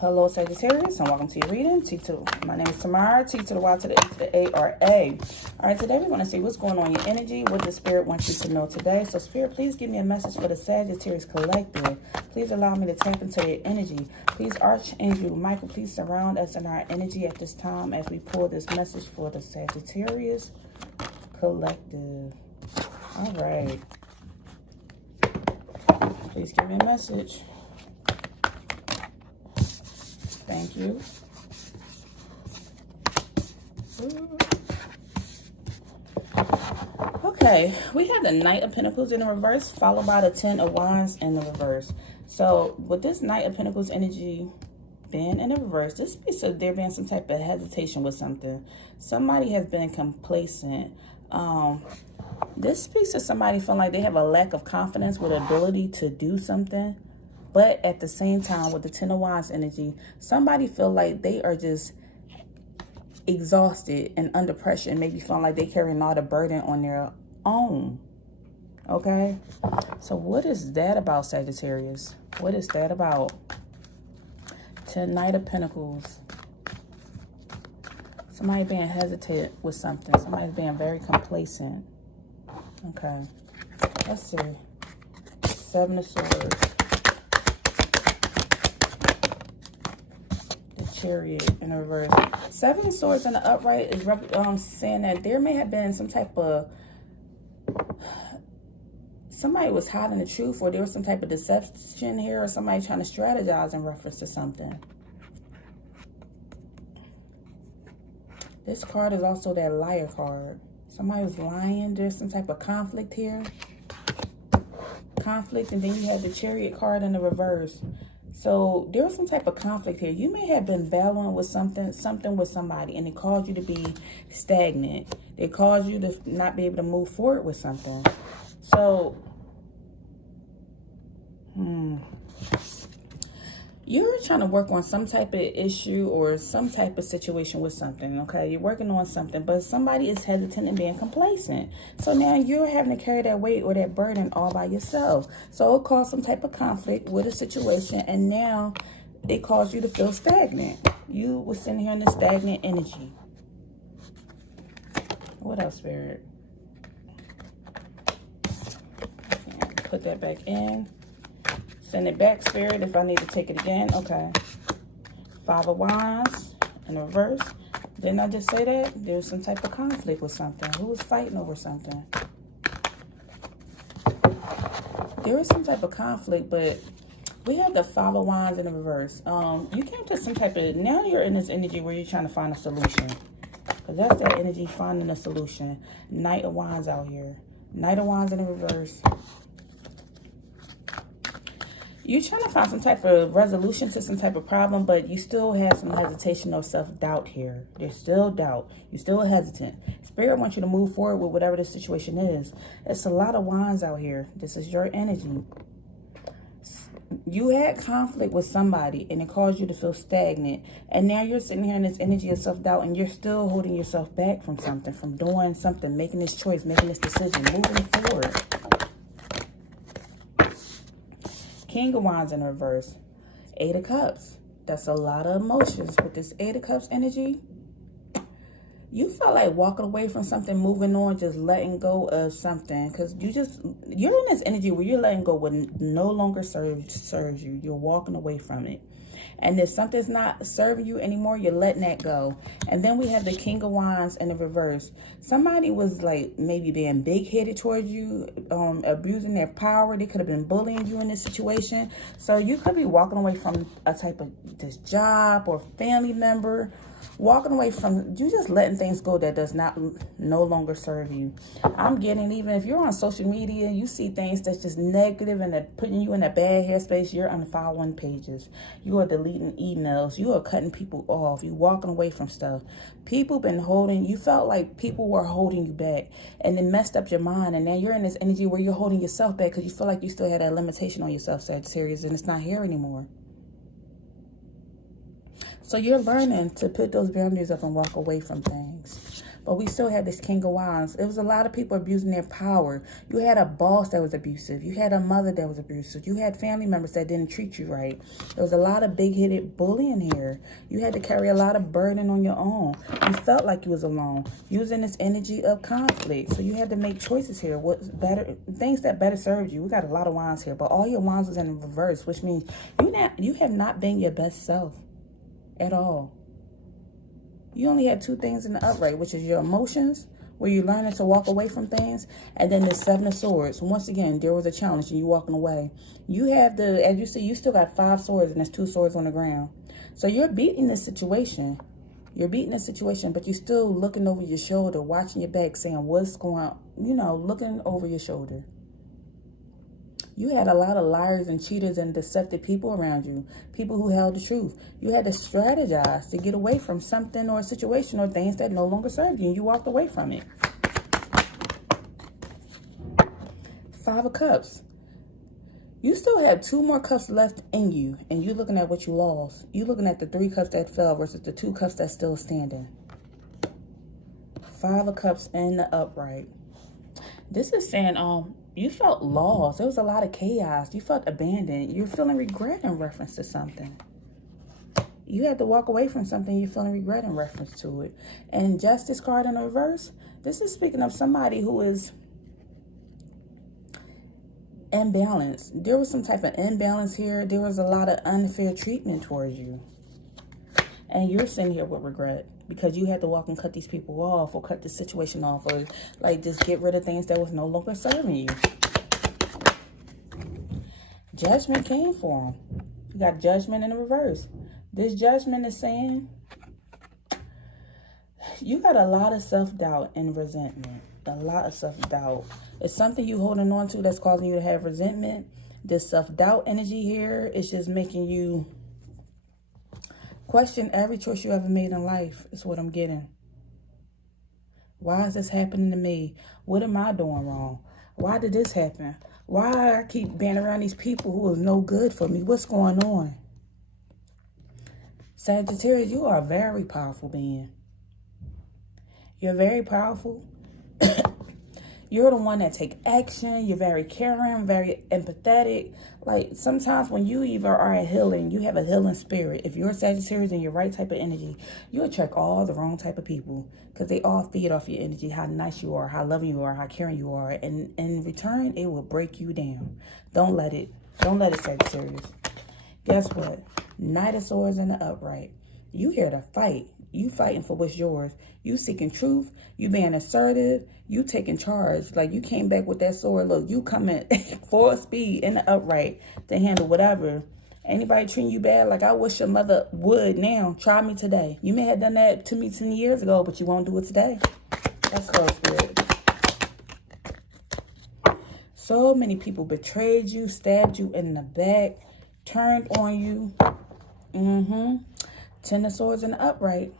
Hello Sagittarius, and welcome to your reading, T to. My name is Tamara, T to the Y to the A to the A-R-A. Alright, today we're going to see what's going on in your energy, what the Spirit wants you to know today. So Spirit, please give me a message for the Sagittarius Collective. Please allow me to tap into your energy. Please, Archangel Michael, please surround us in our energy at this time as we pull this message for the Sagittarius Collective. Alright. Please give me a message. Thank you. Okay, we have the Knight of Pentacles in the reverse, followed by the Ten of Wands in the reverse. So, with this Knight of Pentacles energy being in the reverse, this speaks of there being some type of hesitation with something. Somebody has been complacent. This speaks of somebody feeling like they have a lack of confidence with ability to do something. But at the same time, with the Ten of Wands energy, somebody feel like they are just exhausted and under pressure and maybe feeling like they're carrying all the burden on their own. Okay? So what is that about, Sagittarius? What is that about? Knight of Pentacles. Somebody being hesitant with something. Somebody's being very complacent. Okay. Let's see. Seven of Swords. Chariot in reverse. Seven of Swords in the upright is saying that there may have been some type of, somebody was hiding the truth, or there was some type of deception here, or somebody trying to strategize in reference to something. This card is also that Liar card. Somebody was lying. There's some type of conflict here. Conflict, and then you have the Chariot card in the reverse. So there's some type of conflict here. You may have been battling with something with somebody, and it caused you to be stagnant. It caused you to not be able to move forward with something. So, you're trying to work on some type of issue or some type of situation with something, okay? You're working on something, but somebody is hesitant and being complacent. So now you're having to carry that weight or that burden all by yourself. So it caused some type of conflict with a situation, and now it caused you to feel stagnant. You were sitting here in the stagnant energy. What else, Spirit? Put that back in. Send it back, Spirit, if I need to take it again. Okay. Five of Wands in reverse. Didn't I just say that? There's some type of conflict with something. Who was fighting over something? There is some type of conflict, but we have the Five of Wands in the reverse. You came to some type of, now you're in this energy where you're trying to find a solution. Because that's that energy, finding a solution. Knight of Wands out here. Knight of Wands in the reverse. You're trying to find some type of resolution to some type of problem, but you still have some hesitation or self-doubt here. There's still doubt. You're still hesitant. Spirit wants you to move forward with whatever the situation is. It's a lot of wands out here. This is your energy. You had conflict with somebody, and it caused you to feel stagnant. And now you're sitting here in this energy of self-doubt, and you're still holding yourself back from something, from doing something, making this choice, making this decision, moving forward. King of Wands in reverse. Eight of Cups. That's a lot of emotions with this Eight of Cups energy. You felt like walking away from something, moving on, just letting go of something. Because you're in this energy where you're letting go what no longer serves you. You're walking away from it. And if something's not serving you anymore, you're letting that go. And then we have the King of Wands in the reverse. Somebody was like maybe being big-headed towards you, abusing their power. They could have been bullying you in this situation. So you could be walking away from a type of this job or family member. Walking away from, you just letting things go that does not no longer serve you. I'm getting, even if you're on social media, you see things that's just negative and that putting you in a bad headspace, you're unfollowing pages. You are deleting emails. You are cutting people off. You walking away from stuff. People been holding, you felt like people were holding you back, and it messed up your mind. And now you're in this energy where you're holding yourself back because you feel like you still had that limitation on yourself, Sagittarius, and it's not here anymore. So you're learning to put those boundaries up and walk away from things. But we still have this King of Wands. It was a lot of people abusing their power. You had a boss that was abusive. You had a mother that was abusive. You had family members that didn't treat you right. There was a lot of big-headed bullying here. You had to carry a lot of burden on your own. You felt like you was alone, using this energy of conflict. So you had to make choices here. What's better, things that better served you. We got a lot of wands here, but all your wands is in reverse, which means you have not been your best self at all. You only had two things in the upright, which is your emotions, where you're learning to walk away from things, and then the Seven of Swords. Once again, there was a challenge and you walking away. You have the, as you see, you still got 5 swords and there's 2 swords on the ground. So you're beating this situation. You're beating this situation, but you're still looking over your shoulder, watching your back, saying what's going on, you know, looking over your shoulder. You had a lot of liars and cheaters and deceptive people around you, people who held the truth. You had to strategize to get away from something or a situation or things that no longer served you, and you walked away from it. 5 of Cups. You still have 2 more cups left in you, and you're looking at what you lost. You're looking at the 3 cups that fell versus the 2 cups that's still standing. 5 of Cups in the upright. This is saying, you felt lost. There was a lot of chaos. You felt abandoned. You're feeling regret in reference to something. You had to walk away from something. You're feeling regret in reference to it. And Justice card in reverse, this is speaking of somebody who is imbalanced. There was some type of imbalance here. There was a lot of unfair treatment towards you. And you're sitting here with regret because you had to walk and cut these people off, or cut the situation off, or like just get rid of things that was no longer serving you. Judgment came for them. You got Judgment in the reverse. This Judgment is saying you got a lot of self-doubt and resentment. A lot of self-doubt. It's something you holding on to that's causing you to have resentment. This self-doubt energy here is just making you question every choice you ever made in life, is what I'm getting. Why is this happening to me? What am I doing wrong? Why did this happen? Why I keep being around these people who are no good for me? What's going on? Sagittarius, you are a very powerful being. You're very powerful. You're the one that take action. You're very caring, very empathetic. Like sometimes when you even are at healing, you have a healing spirit. If you're a Sagittarius and you're right type of energy, you attract all the wrong type of people because they all feed off your energy, how nice you are, how loving you are, how caring you are. And in return, it will break you down. Don't let it, Sagittarius. Guess what? Knight of Swords in the upright. You here to fight. You fighting for what's yours. You seeking truth. You being assertive. You taking charge. Like you came back with that sword. Look, you coming full speed in the upright to handle whatever. Anybody treating you bad, like I wish your mother would now. Try me today. You may have done that to me 10 years ago, but you won't do it today. That's so good. So many people betrayed you, stabbed you in the back, turned on you. 10 of Swords in the upright.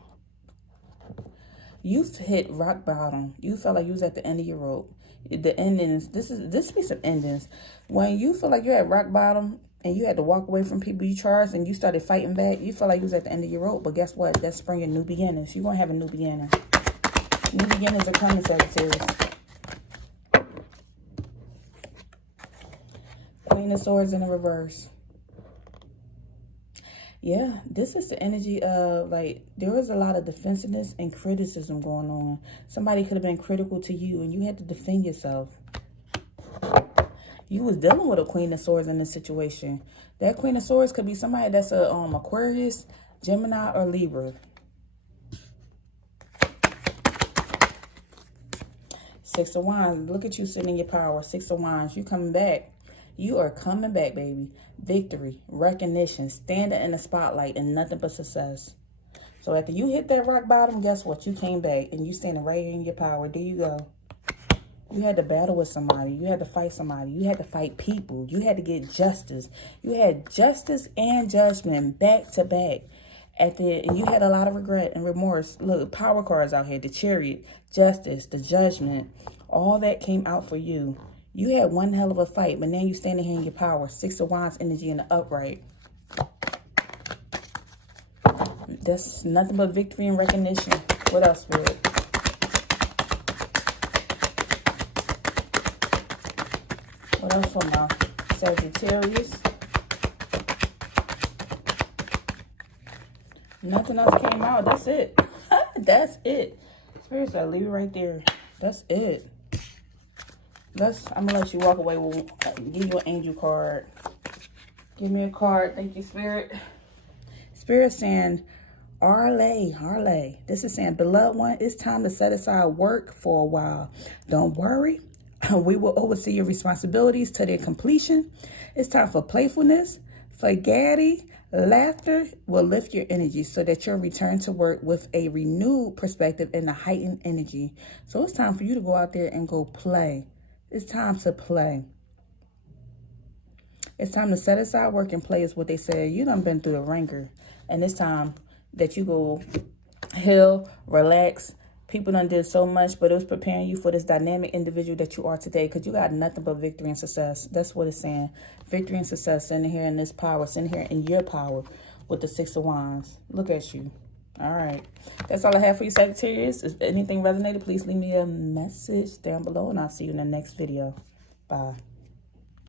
You've hit rock bottom. You felt like you was at the end of your rope. The endings, this piece of endings. When you feel like you're at rock bottom and you had to walk away from people you charged and you started fighting back, you felt like you was at the end of your rope. But guess what? That's springing new beginnings. You're going to have a new beginning. New beginnings are coming, Sagittarius. Queen of Swords in the reverse. Yeah, this is the energy of, like, there was a lot of defensiveness and criticism going on. Somebody could have been critical to you, and you had to defend yourself. You was dealing with a Queen of Swords in this situation. That Queen of Swords could be somebody that's a Aquarius, Gemini, or Libra. 6 of Wands. Look at you sitting in your power. 6 of Wands. You coming back. You are coming back, baby. Victory, recognition, standing in the spotlight, and nothing but success. So after you hit that rock bottom, guess what? You came back, and you standing right here in your power. There you go. You had to battle with somebody. You had to fight somebody. You had to fight people. You had to get justice. You had justice and judgment back to back. And you had a lot of regret and remorse. Look, power cards out here. The Chariot, justice, the judgment. All that came out for you. You had one hell of a fight, but now you standing here in your power. 6 of Wands energy in the upright. That's nothing but victory and recognition. What else, Spirit? else for my Sagittarius? Nothing else came out. That's it. That's it. Spirit said, leave it right there. That's it. I'm gonna let you walk away. We'll give you an angel card. Give me a card. Thank you, Spirit. Spirit saying, Arle. This is saying, beloved one, it's time to set aside work for a while. Don't worry. We will oversee your responsibilities to their completion. It's time for playfulness, forgetting, laughter will lift your energy so that you'll return to work with a renewed perspective and a heightened energy. So it's time for you to go out there and go play. It's time to play. It's time to set aside work and play is what they said. You done been through the ringer. And it's time that you go heal, relax. People done did so much, but it was preparing you for this dynamic individual that you are today, because you got nothing but victory and success. That's what it's saying. Victory and success. Sitting here in this power. Sitting here in your power with the Six of Wands. Look at you. All right. That's all I have for you, Sagittarius. If anything resonated, please leave me a message down below, and I'll see you in the next video. Bye.